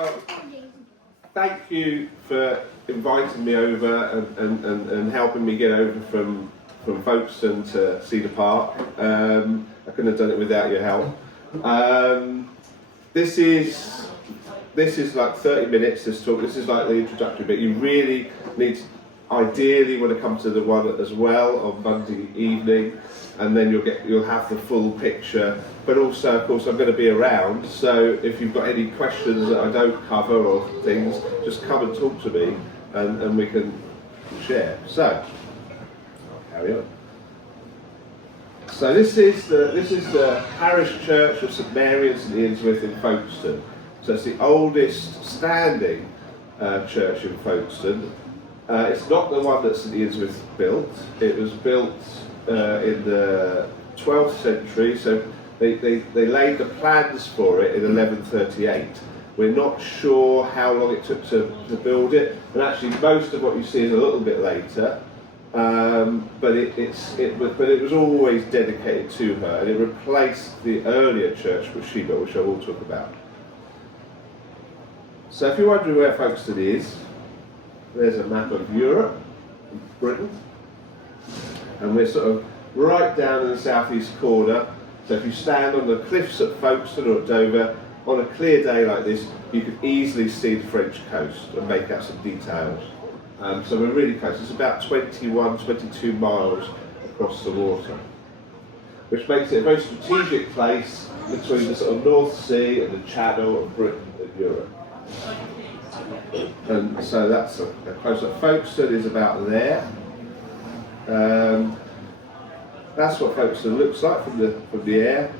Well, thank you for inviting me over and helping me get over from Folkestone to Cedar Park. I couldn't have done it without your help. This is like 30 minutes, this talk. This is like the introductory bit. You really need to ideally want to come to the one as well on Monday evening, and then you'll have the full picture. But also, of course, I'm going to be around, so if you've got any questions that I don't cover or things, just come and talk to me, and we can share. So I'll carry on. So this is the parish church of St Mary and St Eanswythe in Folkstone. So it's the oldest standing church in Folkstone. It's not the one that St Eanswythe built. It was built in the 12th century, so they laid the plans for it in 1138. We're not sure how long it took to build it, and actually most of what you see is a little bit later. But it was always dedicated to her, and it replaced the earlier church which she built, which I will talk about. So if you're wondering where Folkestone is, there's a map of Europe, Britain, and we're sort of right down in the southeast corner. So if you stand on the cliffs at Folkestone or at Dover, on a clear day like this, you can easily see the French coast and make out some details. So we're really close. It's about 21, 22 miles across the water, which makes it a very strategic place between the sort of North Sea and the Channel of Britain and Europe. And so that's a close up. Folkestone is about there. That's what Folkestone looks like from the air.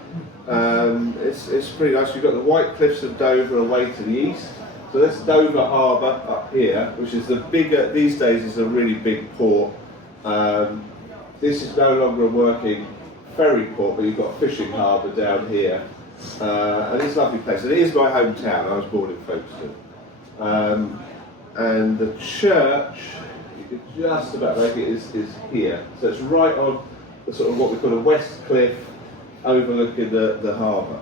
It's pretty nice. You've got the white cliffs of Dover away to the east. So that's Dover Harbour up here, which is the bigger, these days is a really big port. This is no longer a working ferry port, but you've got a fishing harbour down here. And it's a lovely place. And it is my hometown. I was born in Folkestone. And the church, you can just about make it, is here. So it's right on the sort of what we call a west cliff overlooking the harbour.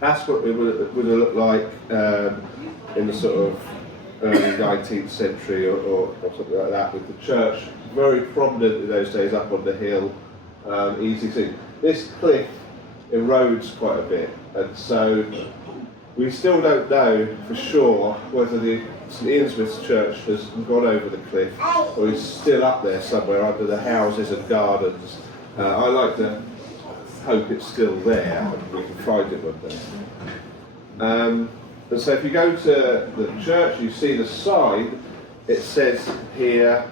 That's what it would have looked like in the sort of early 19th century or something like that, with the church very prominent in those days up on the hill, easy to see. This cliff erodes quite a bit, and so we still don't know for sure whether the St Eanswythe church has gone over the cliff or is still up there somewhere under the houses and gardens. I like to hope it's still there and we can find it one day. And so if you go to the church, you see the sign. It says here,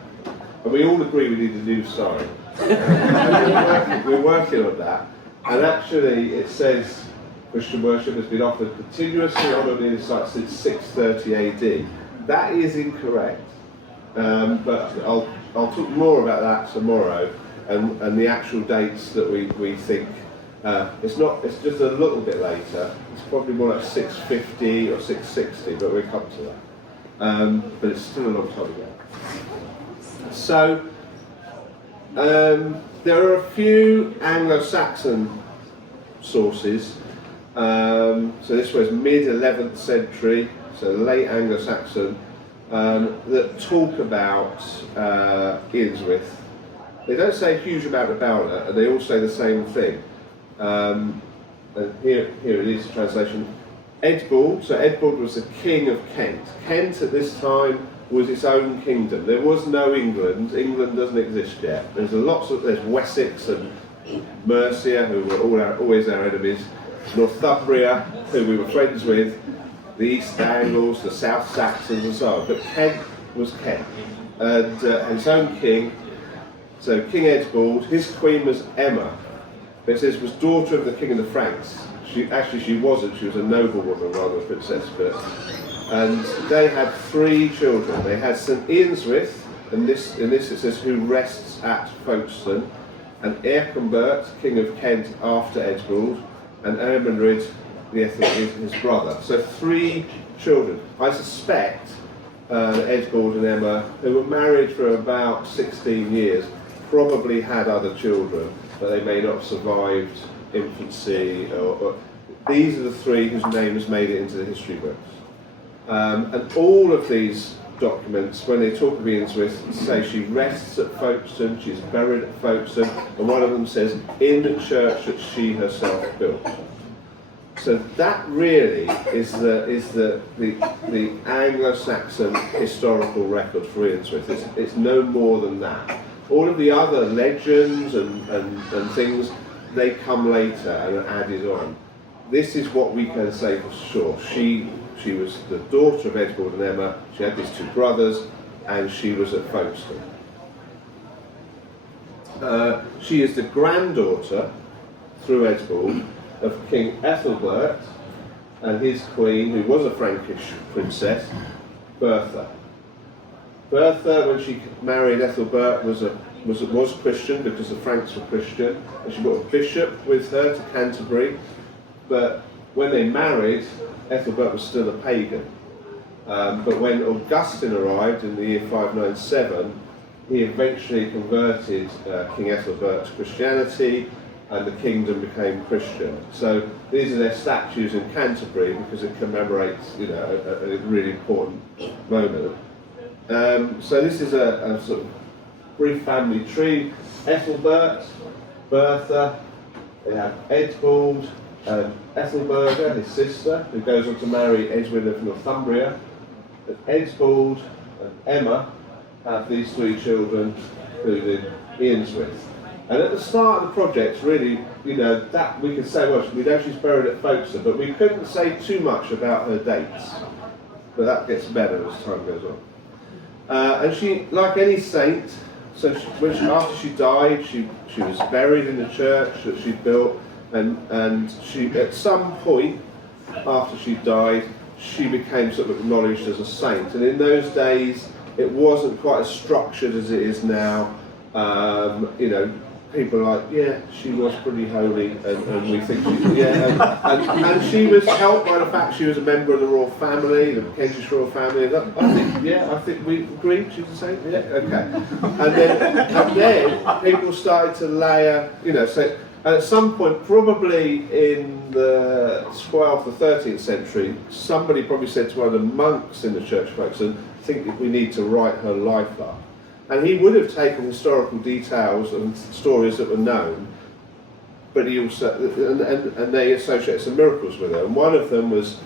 and we all agree we need a new sign. We're working on that. And actually it says Christian worship has been offered continuously on the site since 630 AD. That is incorrect, but I'll talk more about that tomorrow and the actual dates that we think. It's just a little bit later. It's probably more like 650 or 660, but we'll come to that. But it's still a long time ago. So there are a few Anglo-Saxon sources. So this was mid-11th century, so late Anglo-Saxon, that talk about Eanswythe. They don't say a huge amount about her, and they all say the same thing. And here it is, translation. Edbald, so Edbald was the king of Kent. Kent at this time was its own kingdom. There was no England. England doesn't exist yet. There's Wessex and Mercia, who were always our enemies. Northumbria, who we were friends with, the East Angles, the South Saxons and so on. But Kent was Kent. And his own king, so King Edbald, his queen was Emma. It says was daughter of the king of the Franks. She wasn't, she was a noblewoman rather than a princess. And they had 3 children. They had St Eanswythe, and this it says who rests at Folkestone, and Earconbert, king of Kent after Edbald, and Ermenryd, his brother. So 3 children. I suspect Edbald and Emma, who were married for about 16 years, probably had other children, but they may not have survived infancy or these are the three whose names made it into the history books. And all of these documents, when they talk of Eanswythe, say she rests at Folkstone, she's buried at Folkstone, and one of them says, in the church that she herself built. So that really is the Anglo-Saxon historical record for Eanswythe. It's no more than that. All of the other legends and things, they come later and are added on. This is what we can say for sure. She was the daughter of Edward and Emma, she had these two brothers, and she was at Folkestone. She is the granddaughter, through Edward, of King Ethelbert and his queen, who was a Frankish princess, Bertha. Bertha, when she married Ethelbert, was Christian because the Franks were Christian, and she brought a bishop with her to Canterbury. But when they married, Ethelbert was still a pagan. But when Augustine arrived in the year 597, he eventually converted King Ethelbert to Christianity, and the kingdom became Christian. So these are their statues in Canterbury because it commemorates, a really important moment. So this is a sort of brief family tree. Ethelbert, Bertha, they have Edbald, Ethelberga, his sister, who goes on to marry Edwin of Northumbria. And Edbald and Emma have these three children, including Eanswythe. And at the start of the project, really, that we could say, well, we know she's buried at Folkestone, but we couldn't say too much about her dates. But that gets better as time goes on. And she, like any saint, so after she died, she was buried in the church that she built, and she, at some point after she died, she became sort of acknowledged as a saint. And in those days, it wasn't quite as structured as it is now. People are like, yeah, she was pretty holy, and we think she, and she was helped by the fact she was a member of the royal family, the Kentish royal family. I think we agree she's a saint. Yeah, okay. And then people started to layer, so. And at some point, probably in the 12th or 13th century, somebody probably said to one of the monks in the Church of Folkestone, I think that we need to write her life up. And he would have taken historical details and stories that were known, but he also, and they associate some miracles with her. And one of them was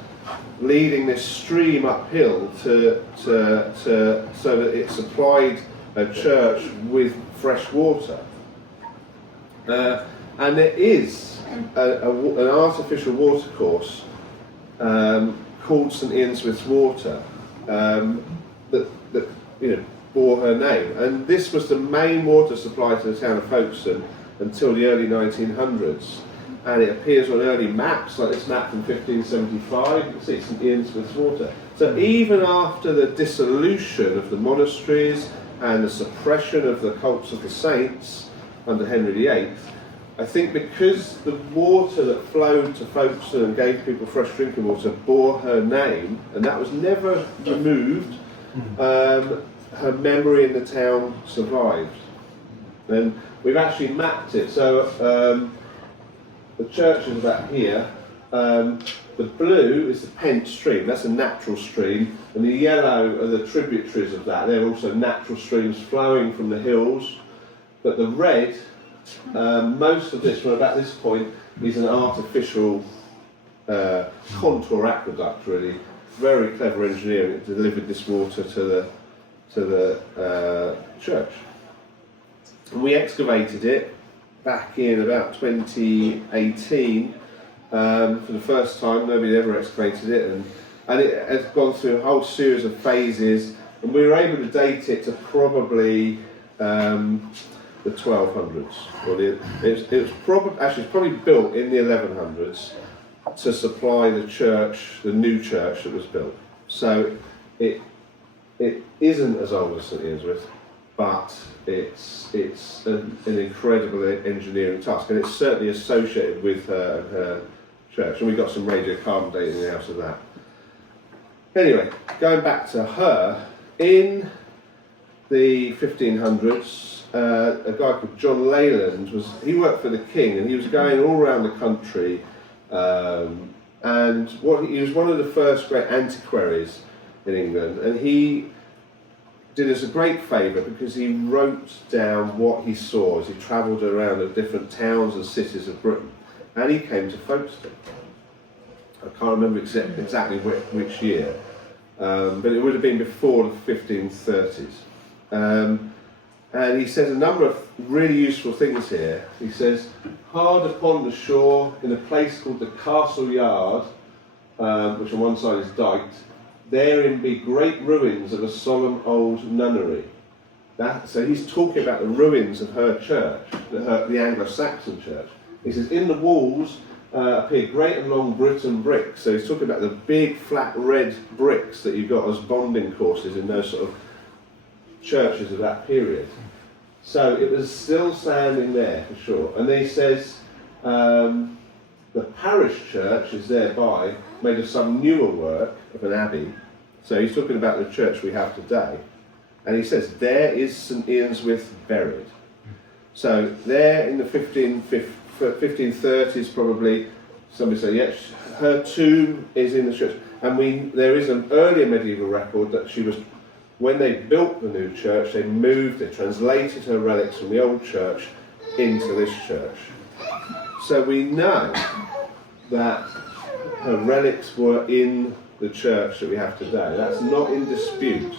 leading this stream uphill so that it supplied a church with fresh water. And there is an artificial watercourse called St Eanswythe's Water that bore her name. And this was the main water supply to the town of Folkestone until the early 1900s. And it appears on early maps, like this map from 1575. You can see St Eanswythe's Water. So even after the dissolution of the monasteries and the suppression of the cults of the saints under Henry VIII, I think because the water that flowed to Folkestone and gave people fresh drinking water bore her name, and that was never removed, her memory in the town survived. And we've actually mapped it. So the church is about here. The blue is the Pent stream, that's a natural stream, and the yellow are the tributaries of that. They're also natural streams flowing from the hills. But the red, most of this from about this point is an artificial contour aqueduct, really. Very clever engineering. It delivered this water to the church. And we excavated it back in about 2018 for the first time. Nobody had ever excavated it, and it has gone through a whole series of phases, and we were able to date it to probably the 1200s. It's probably built in the 1100s to supply the church, the new church that was built. So it isn't as old as St Eanswythe, but it's an incredible engineering task, and it's certainly associated with her church. And we got some radiocarbon dating out of that. Anyway, going back to her, in the 1500s, a guy called John Leyland he worked for the king, and he was going all around the country And he was one of the first great antiquaries in England, and he did us a great favour because he wrote down what he saw as he travelled around the different towns and cities of Britain, and he came to Folkestone. I can't remember exactly which year, but it would have been before the 1530s. And he says a number of really useful things here. He says, hard upon the shore, in a place called the Castle Yard, which on one side is dyked, therein be great ruins of a solemn old nunnery. So he's talking about the ruins of her church, the Anglo-Saxon church. He says, in the walls appear great and long Britain bricks. So he's talking about the big flat red bricks that you got as bonding courses in those sort of churches of that period. So it was still standing there for sure. And then he says the parish church is thereby made of some newer work of an abbey. So he's talking about the church we have today. And he says, there is St. Eanswythe buried. So there in the 1530s probably, somebody said, yes, her tomb is in the church. And there is an earlier medieval record that she was, when they built the new church, they translated her relics from the old church into this church. So we know that her relics were in the church that we have today. That's not in dispute.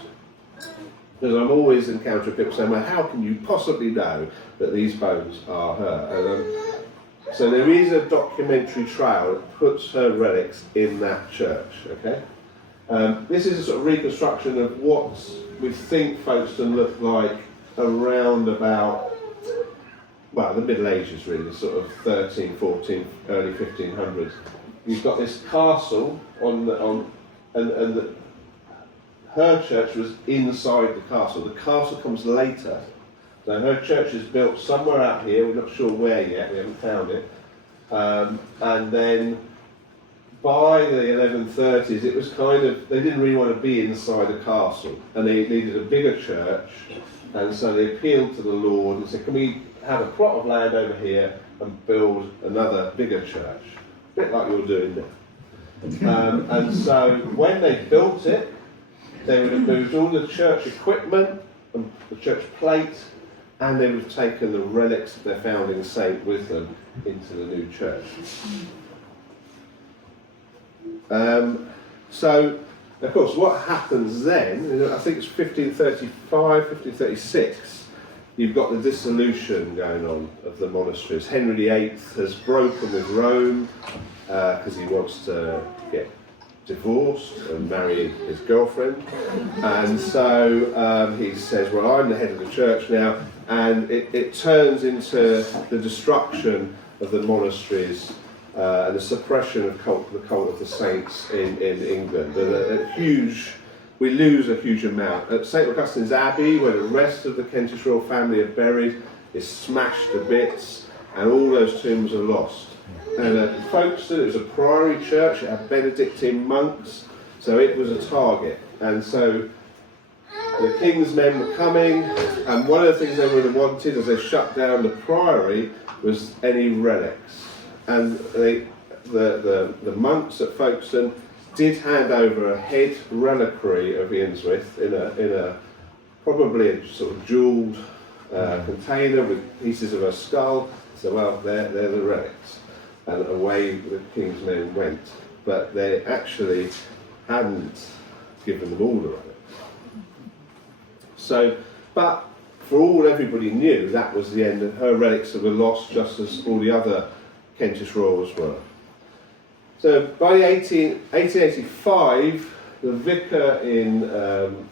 Because I'm always encountering people saying, well, how can you possibly know that these bones are her? So there is a documentary trail that puts her relics in that church, okay? This is a sort of reconstruction of what we think Folkestone looked like around about, well, the Middle Ages really, the sort of 13, 14, early 1500s. You've got this castle her church was inside the castle. The castle comes later. So her church is built somewhere out here, we're not sure where yet, we haven't found it. And then by the 1130s, it was kind of, they didn't really want to be inside the castle, and they needed a bigger church, and so they appealed to the Lord and said, can we have a plot of land over here and build another bigger church? A bit like you're doing now. And so when they built it, they would have moved all the church equipment and the church plate, and they would have taken the relics of their founding saint with them into the new church. So, of course, what happens then, I think it's 1535, 1536, you've got the dissolution going on of the monasteries. Henry VIII has broken with Rome because he wants to get divorced and marry his girlfriend, and so he says, well, I'm the head of the church now, and it turns into the destruction of the monasteries and the suppression of the cult of the saints in England. And we lose a huge amount. At St. Augustine's Abbey, where the rest of the Kentish royal family are buried, is smashed to bits, and all those tombs are lost. And at Folkestone, it was a priory church, it had Benedictine monks, so it was a target. And so the king's men were coming, and one of the things they would have wanted as they shut down the priory was any relics. And the monks at Folkestone did hand over a head reliquary of Eanswythe in a probably a sort of jewelled container with pieces of her skull. So, well, they're the relics. And away the king's men went. But they actually hadn't given them all the relics. So, but for all everybody knew, that was the end, and her relics were lost just as all the other Kentish royals were. So by 1885, the vicar in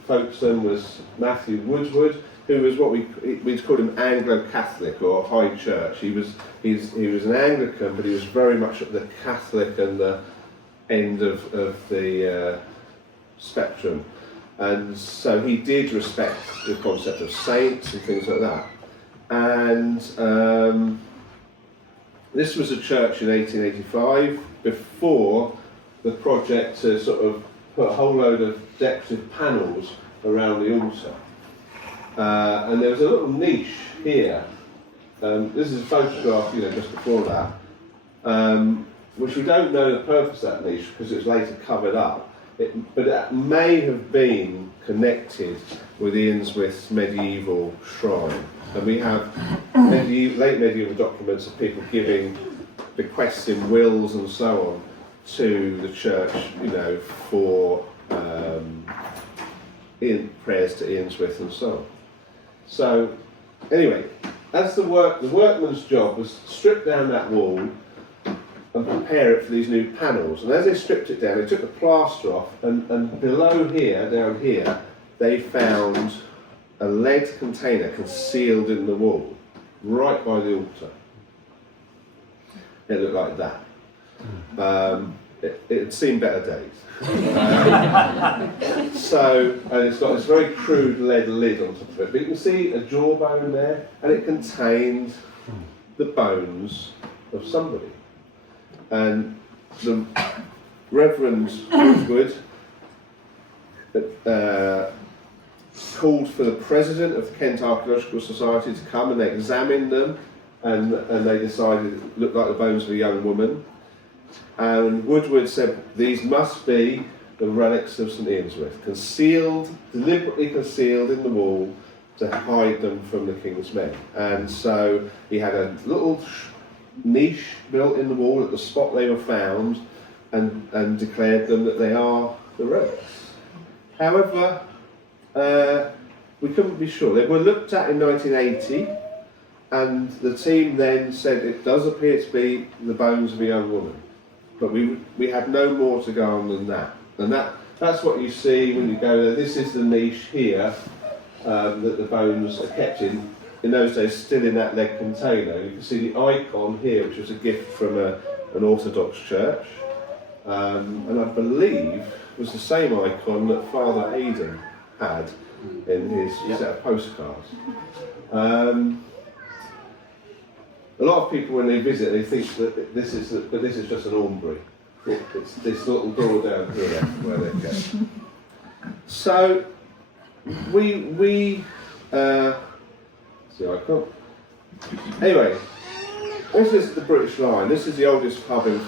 Folkestone was Matthew Woodward, who was what we'd call him Anglo-Catholic or High Church. He was an Anglican, but he was very much at the Catholic and the end of the spectrum. And so he did respect the concept of saints and things like that. And this was a church in 1885, before the project to sort of put a whole load of decorative panels around the altar. And there was a little niche here. This is a photograph, just before that, which we don't know the purpose of that niche because it was later covered up, but it may have been connected with Eanswythe's medieval shrine. And we have late medieval documents of people giving bequests in wills and so on to the church, for prayers to Eanswythe and so on. So, anyway, as the workman's job was to strip down that wall and prepare it for these new panels. And as they stripped it down, they took the plaster off, and below here, down here, they found a lead container concealed in the wall, right by the altar. It looked like that. It had seen better days. And it's got this very crude lead lid on top of it. But you can see a jawbone there, and it contained the bones of somebody. And the Reverend Woodward called for the president of the Kent Archaeological Society to come, and they examined them, and they decided it looked like the bones of a young woman. And Woodward said these must be the relics of St Eanswythe, deliberately concealed in the wall to hide them from the king's men. And so he had a little niche built in the wall at the spot they were found, and declared them that they are the relics. However, we couldn't be sure. They were looked at in 1980, and the team then said it does appear to be the bones of a young woman. But we had no more to go on than that. And that's what you see when you go there. This is the niche here that the bones are kept in those days, still in that lead container. You can see the icon here, which was a gift from an Orthodox church. And I believe was the same icon that Father Aidan had in his set of postcards. A lot of people, when they visit, they think that this is just an aumbrey. It's this little door down here where they're kept. So we see icon. Anyway, this is the British Line. This is the oldest pub in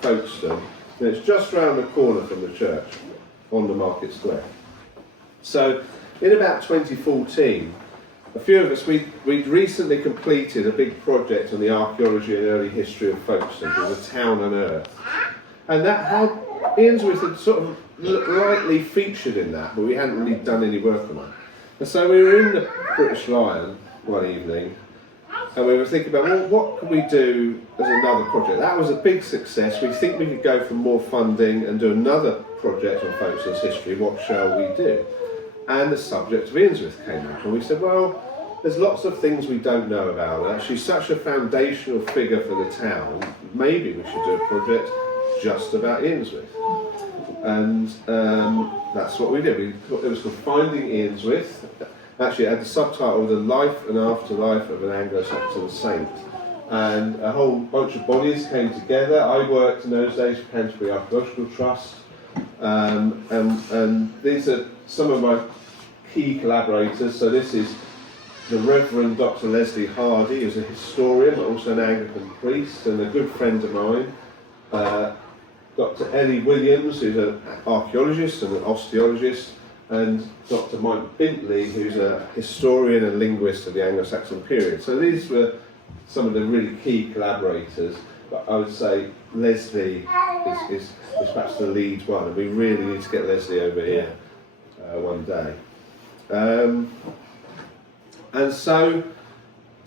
Folkestone, and it's just round the corner from the church on the Market Square. So, in about 2014. A few of us, we'd recently completed a big project on the archaeology and early history of Folkestone, called The Town Unearthed. And that had, Eanswythe had sort of lightly featured in that, but we hadn't really done any work on it. And so we were in the British Lion one evening, and we were thinking about, well, what could we do as another project? That was a big success. We think we could go for more funding and do another project on Folkestone's history. What shall we do? And the subject of Eanswythe came up, and we said, well, there's lots of things we don't know about her. She's such a foundational figure for the town. Maybe we should do a project just about Eanswythe. And that's what we did. It was called Finding Eanswythe. Actually, it had the subtitle, The Life and Afterlife of an Anglo-Saxon Saint. And a whole bunch of bodies came together. I worked in those days for Canterbury Archaeological Trust. And these are some of my key collaborators. So this is the Reverend Dr. Leslie Hardy, who's a historian, but also an Anglican priest, and a good friend of mine. Dr. Ellie Williams, who's an archaeologist and an osteologist, and Dr. Mike Bintley, who's a historian and linguist of the Anglo-Saxon period. So these were some of the really key collaborators, but I would say Leslie is perhaps the lead one, and we really need to get Leslie over here one day. And so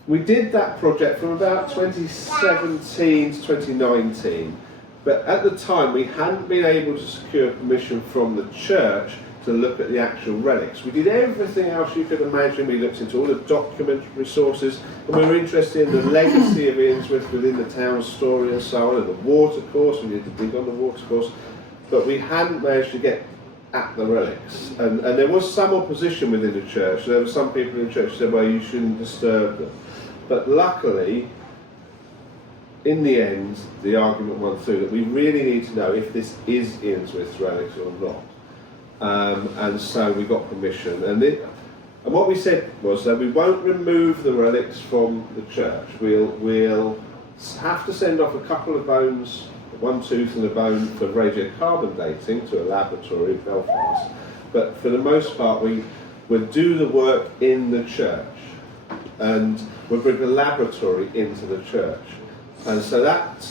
we did that project from about 2017 to 2019, but at the time we hadn't been able to secure permission from the church to look at the actual relics. We did everything else you could imagine. We looked into all the document resources, and we were interested in the legacy of Eanswythe within the town's story and so on, and the water course. We did the dig on the water course, but we hadn't managed to get at the relics. And there was some opposition within the church. There were some people in the church who said, well, you shouldn't disturb them. But luckily, in the end, the argument won through that we really need to know if this is Eanswythe's relics or not. And so we got permission. And what we said was that we won't remove the relics from the church. We'll have to send off a couple of bones one tooth and a bone for radiocarbon dating to a laboratory in Belfast. But for the most part, we would do the work in the church, and we'd bring the laboratory into the church. And so that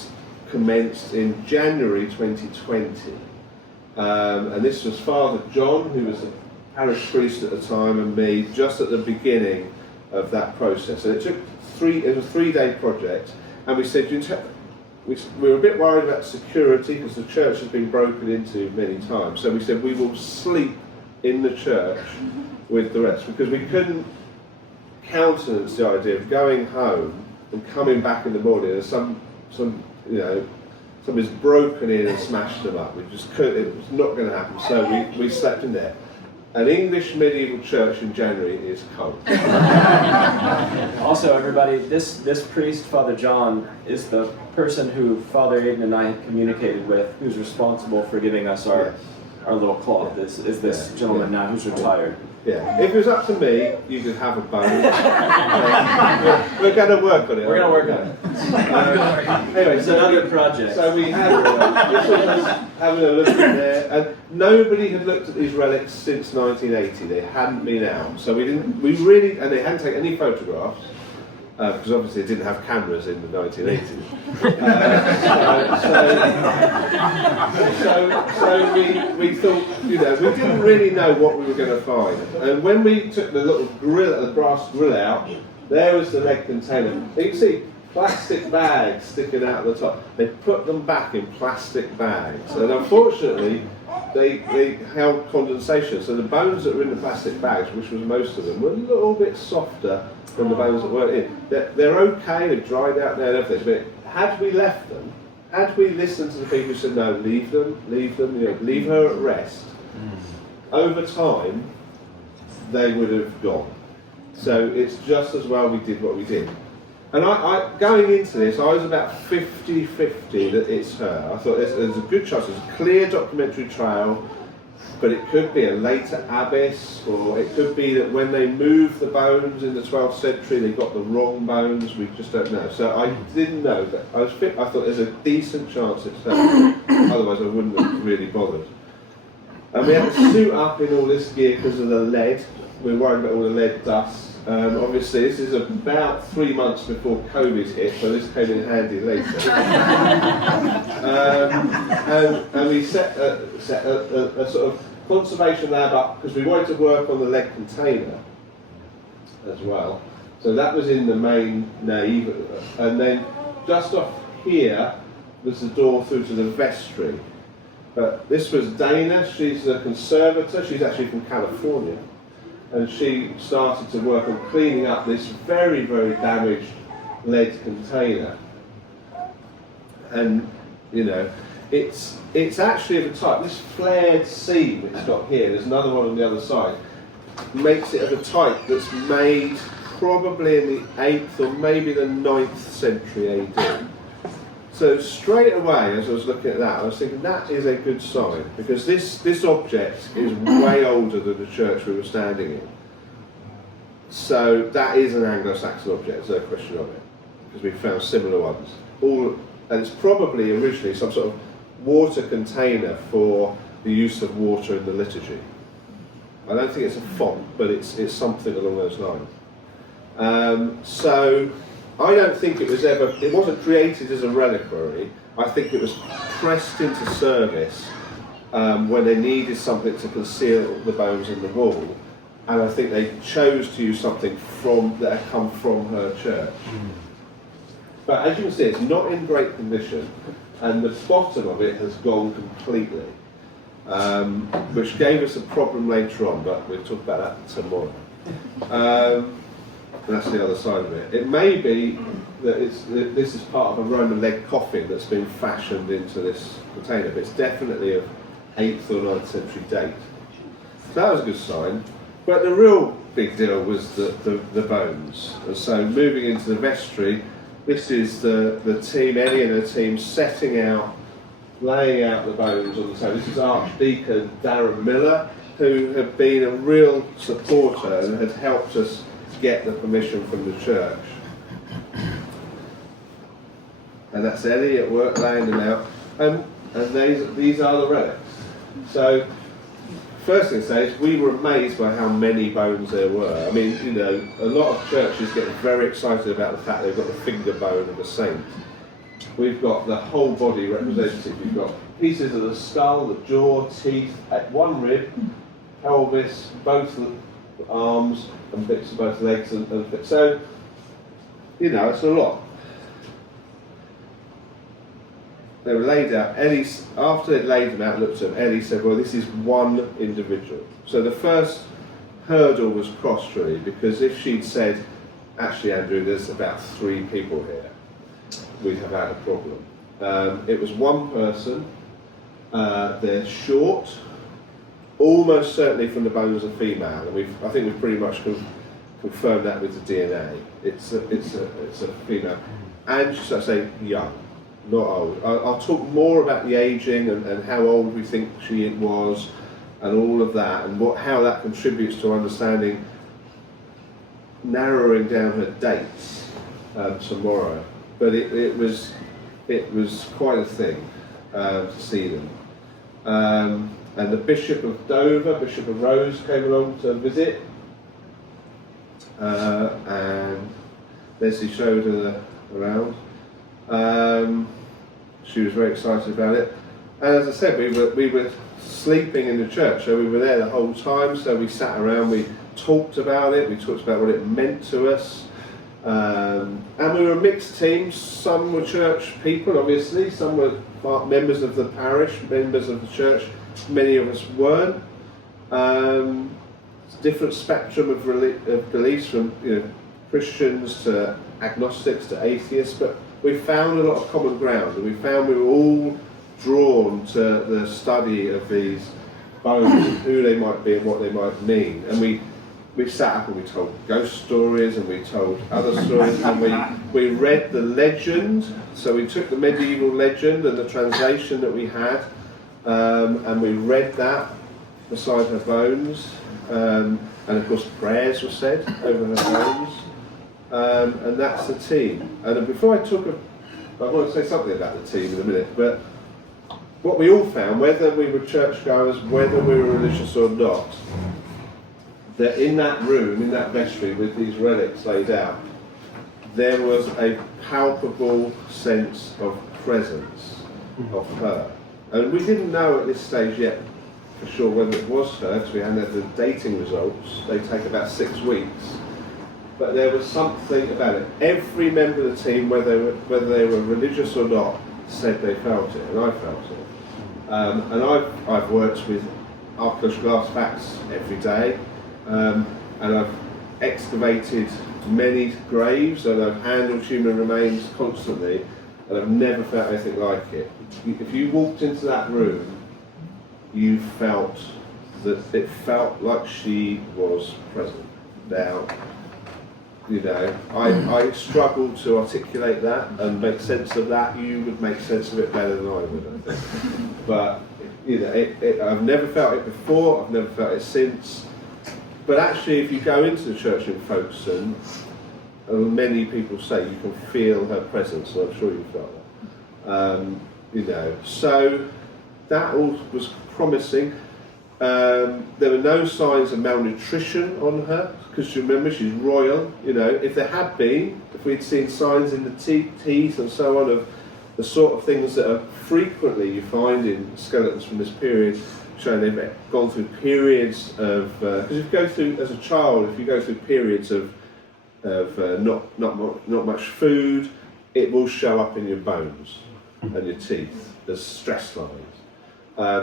commenced in January 2020. And this was Father John, who was the parish priest at the time, and me, just at the beginning of that process. And it was a 3-day project, and we said, we were a bit worried about security because the church has been broken into many times. So we said we will sleep in the church with the rest, because we couldn't countenance the idea of going home and coming back in the morning and somebody's broken in and smashed them up. We just couldn't, it was not going to happen. So we slept in there. An English medieval church in January is cold. Also, everybody, this priest, Father John, is the person who Father Aidan and I had communicated with, who's responsible for giving us our little cloth. Is this gentleman now who's retired. Yeah, if it was up to me, you could have a bone. We're going to work on it. We're going to work on it. Anyway, it's another project. So we had this was us having a look in there, and nobody had looked at these relics since 1980. They hadn't been out, so and they hadn't taken any photographs. Because obviously they didn't have cameras in the 1980s. So we thought, we didn't really know what we were going to find. And when we took the little brass grill out, there was the lead container. You can see plastic bags sticking out of the top. They put them back in plastic bags, and unfortunately they held condensation. So the bones that were in the plastic bags, which was most of them, were a little bit softer than the bones that weren't in. They're okay, they've dried out there and everything, but had we left them, had we listened to the people who said, no, leave them, leave her at rest, over time, they would have gone. So it's just as well we did what we did. And I going into this, I was about 50-50 that it's her. I thought there's a good chance, there's a clear documentary trail, but it could be a later abbess, or it could be that when they moved the bones in the 12th century, they got the wrong bones. We just don't know. So I didn't know, but I thought there's a decent chance it's her. Otherwise, I wouldn't have really bothered. And we had to suit up in all this gear because of the lead. We were worried about all the lead dust. Obviously, this is about 3 months before COVID hit, so this came in handy later. And we set a sort of conservation lab up because we wanted to work on the lead container as well. So that was in the main nave, and then just off here was the door through to the vestry. But this was Dana, she's a conservator, she's actually from California. And she started to work on cleaning up this very, very damaged lead container. And, it's actually of a type, this flared seam it's got here, there's another one on the other side, makes it of a type that's made probably in the 8th or maybe the 9th century AD. So straight away, as I was looking at that, I was thinking that is a good sign, because this object is way older than the church we were standing in. So that is an Anglo-Saxon object, there's no question of it, because we found similar ones. And it's probably originally some sort of water container for the use of water in the liturgy. I don't think it's a font, but it's something along those lines. So I don't think it wasn't created as a reliquary. I think it was pressed into service when they needed something to conceal the bones in the wall, and I think they chose to use something that had come from her church. But as you can see, it's not in great condition, and the bottom of it has gone completely, which gave us a problem later on, but we'll talk about that tomorrow. That's the other side of it. It may be that this is part of a Roman lead coffin that's been fashioned into this container, but it's definitely of 8th or 9th century date. So that was a good sign. But the real big deal was the bones. And so moving into the vestry, this is the team, Ellie and her team, laying out the bones on the table. This is Archdeacon Darren Miller, who had been a real supporter and had helped us get the permission from the church. And that's Ellie at work laying them out. And these are the relics. So, first thing to say is we were amazed by how many bones there were. I mean, you know, a lot of churches get very excited about the fact they've got the finger bone of a saint. We've got the whole body represented. We've got pieces of the skull, the jaw, teeth, one rib, pelvis, both the arms, and bits of both legs. So, you know, it's a lot. They were laid out. Ellie, after they laid them out, looked at them, Ellie said, well, this is one individual. So the first hurdle was crossed, really, because if she'd said, actually, Andrew, there's about 3 people here, we'd have had a problem. It was one person. They're short, almost certainly from the bones of female, and I think we've pretty much confirmed that with the DNA. It's a female, and just like I say, young. Not old. I'll talk more about the ageing and how old we think she was, and all of that, and how that contributes to understanding, narrowing down her dates tomorrow. But it was quite a thing to see them. And the Bishop of Dover, Bishop of Rose, came along to visit, and Leslie showed her around. She was very excited about it, and as I said, we were sleeping in the church, so we were there the whole time. So we sat around, we talked about it, we talked about what it meant to us, and we were a mixed team. Some were church people, obviously, some were members of the parish, members of the church. Many of us weren't. It's a different spectrum of beliefs, from Christians to agnostics to atheists, but we found a lot of common ground, and we found we were all drawn to the study of these bones and who they might be and what they might mean. And we sat up and we told ghost stories, and we told other stories, and we read the legend. So we took the medieval legend and the translation that we had, and we read that beside her bones, and of course prayers were said over her bones. And that's the team. And before I want to say something about the team in a minute, but what we all found, whether we were churchgoers, whether we were religious or not, that in that room, in that vestry with these relics laid out, there was a palpable sense of presence of her. And we didn't know at this stage yet for sure whether it was her, because we hadn't had the dating results. They take about 6 weeks. But there was something about it. Every member of the team, whether they were religious or not, said they felt it, and I felt it. And I've worked with archaeological artifacts every day, and I've excavated many graves, and I've handled human remains constantly, and I've never felt anything like it. If you walked into that room, you felt that it felt like she was present. Now, I struggle to articulate that and make sense of that. You would make sense of it better than I would, I think. But I've never felt it before. I've never felt it since. But actually, if you go into the church in Folkestone, many people say you can feel her presence, and I'm sure you felt that. So that all was promising. There were no signs of malnutrition on her, because you remember she's royal. If there had been, if we'd seen signs in the teeth and so on of the sort of things that are frequently you find in skeletons from this period, showing they've gone through periods of, because if you go through, as a child, if you go through periods of not much food, it will show up in your bones and your teeth as stress lines.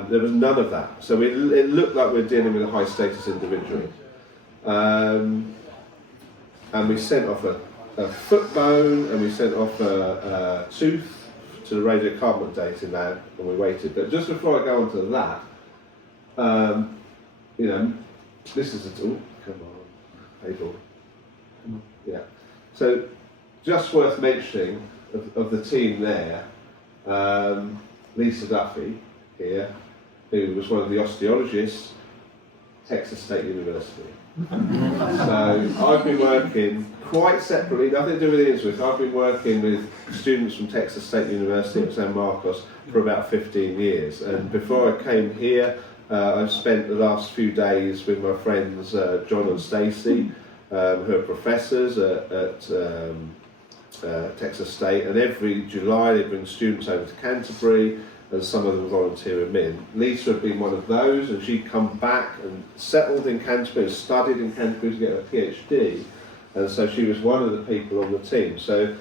There was none of that, so it looked like we were dealing with a high status individual. And we sent off a foot bone, and we sent off a tooth to the radiocarbon dating lab, and we waited. But just before I go on to that, this is come on, Abel. Yeah. So, just worth mentioning of the team there, Lisa Duffy here, who was one of the osteologists, Texas State University. So I've been working quite separately, nothing to do with Eanswythe. I've been working with students from Texas State University at San Marcos for about 15 years. And before I came here, I've spent the last few days with my friends John and Stacey, who are professors at Texas State, and every July they bring students over to Canterbury, and some of them volunteer with me. Lisa had been one of those, and she'd come back and settled in Canterbury, studied in Canterbury to get her PhD, and so she was one of the people on the team. So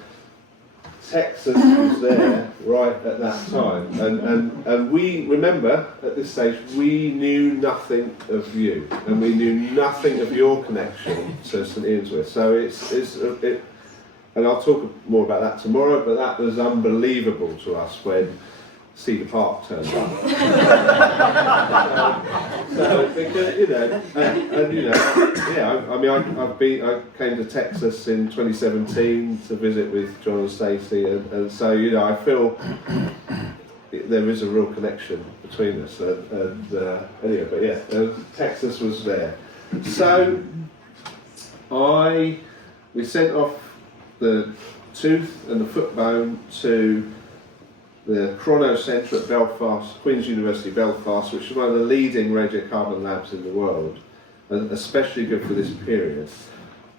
Texas was there right at that time, and we remember at this stage we knew nothing of you, and we knew nothing of your connection to St Eanswythe. So it, and I'll talk more about that tomorrow. But that was unbelievable to us when Cedar Park turned up. So because, you know, and you know, yeah. I mean, I came to Texas in 2017 to visit with John and Stacey, and so you know, I feel there is a real connection between us. And anyway, but yeah, Texas was there. So we sent off the tooth and the foot bone to the Chrono Centre at Belfast, Queen's University Belfast, which is one of the leading radiocarbon labs in the world, and especially good for this period.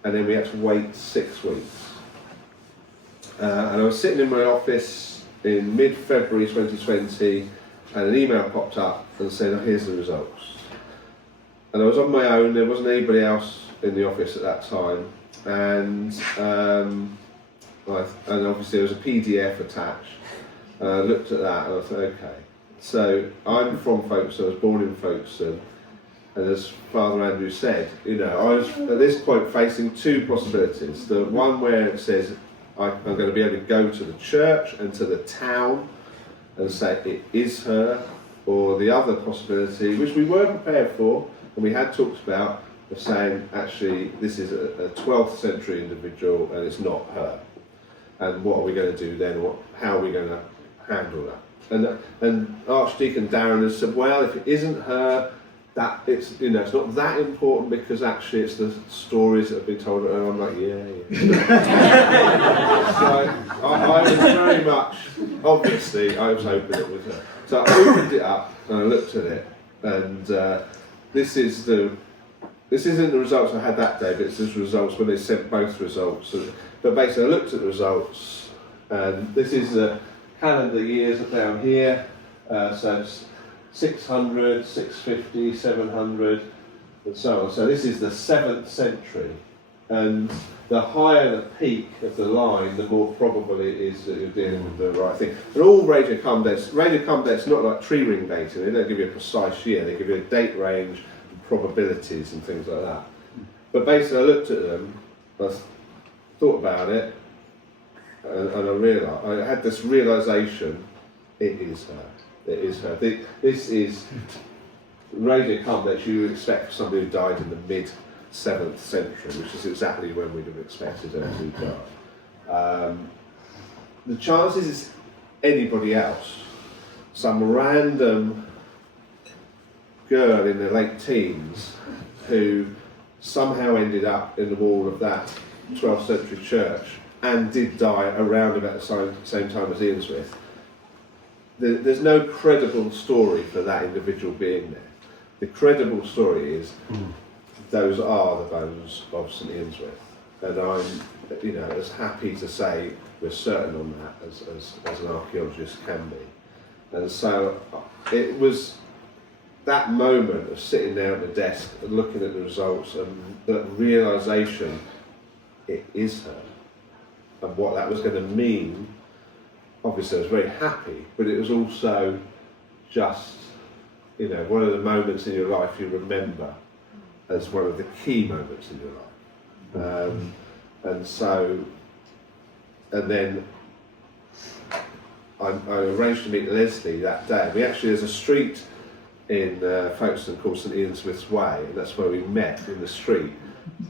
And then we had to wait 6 weeks. And I was sitting in my office in mid-February 2020, and an email popped up and said, oh, here's the results. And I was on my own, there wasn't anybody else in the office at that time, and obviously there was a PDF attached. I looked at that and I thought, okay. So I'm from Folkestone, I was born in Folkestone, and as Father Andrew said, you know, I was at this point facing 2 possibilities. The one where it says I'm going to be able to go to the church and to the town and say it is her, or the other possibility, which we were prepared for and we had talked about, of saying actually this is a 12th century individual and it's not her. And what are we going to do then? How are we going to handle that? And Archdeacon Darren has said, well, if it isn't her, that it's, you know, it's not that important because actually it's the stories that have been told. And I'm like, yeah. So I was very much, obviously, I was hoping it was her. So I opened it up and I looked at it, and this isn't the results I had that day, but it's the results when they sent both results. But basically, I looked at the results, and this is the calendar years down here. So it's 600, 650, 700, and so on. So this is the 7th century, and the higher the peak of the line, the more probable it is that you're dealing with the right thing. And all radiocarbon dates, not like tree ring dating. They don't give you a precise year. They give you a date range, probabilities, and things like that. But basically, I looked at them, I thought about it, and I realised, I had this realisation, it is her. It is her. This is radiocarbon that you would expect for somebody who died in the mid-7th century, which is exactly when we'd have expected her to die. The chances is anybody else, some random girl in their late teens who somehow ended up in the wall of that 12th century church and did die around about the same time as Eanswythe. There's no credible story for that individual being there. The credible story is those are the bones of St Eanswythe, and I'm, you know, as happy to say we're certain on that as an archaeologist can be. And so it was that moment of sitting there at the desk and looking at the results and the realisation it is her, and what that was going to mean. Obviously I was very happy, but it was also just, you know, one of the moments in your life you remember as one of the key moments in your life. And then I arranged to meet Leslie that day. There's a street in Folkestone called St Eanswythe's Way, and that's where we met, in the street.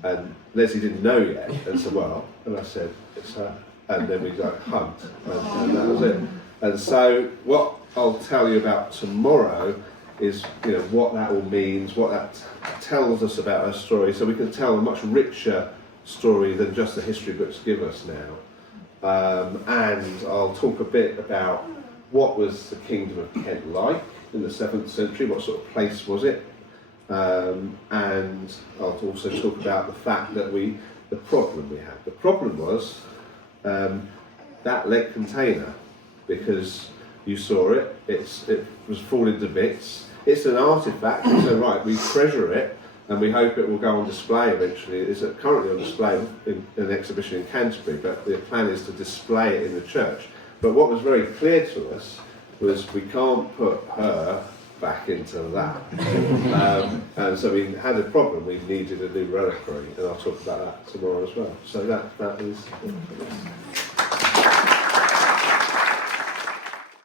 And Leslie didn't know yet, and said, well, and I said, it's her. And then we hugged, and that was it. And so what I'll tell you about tomorrow is what that all means, what that tells us about her story, so we can tell a much richer story than just the history books give us now. And I'll talk a bit about what was the Kingdom of Kent like in the 7th century, what sort of place was it, and I'll also talk about the fact that the problem we had. The problem was that lead container, because you saw it, it was falling to bits. It's an artefact, so right, we treasure it and we hope it will go on display eventually. It's currently on display in an exhibition in Canterbury, but the plan is to display it in the church. But what was very clear to us was we can't put her back into that. And so we had a problem, we needed a new reliquary, and I'll talk about that tomorrow as well. So that is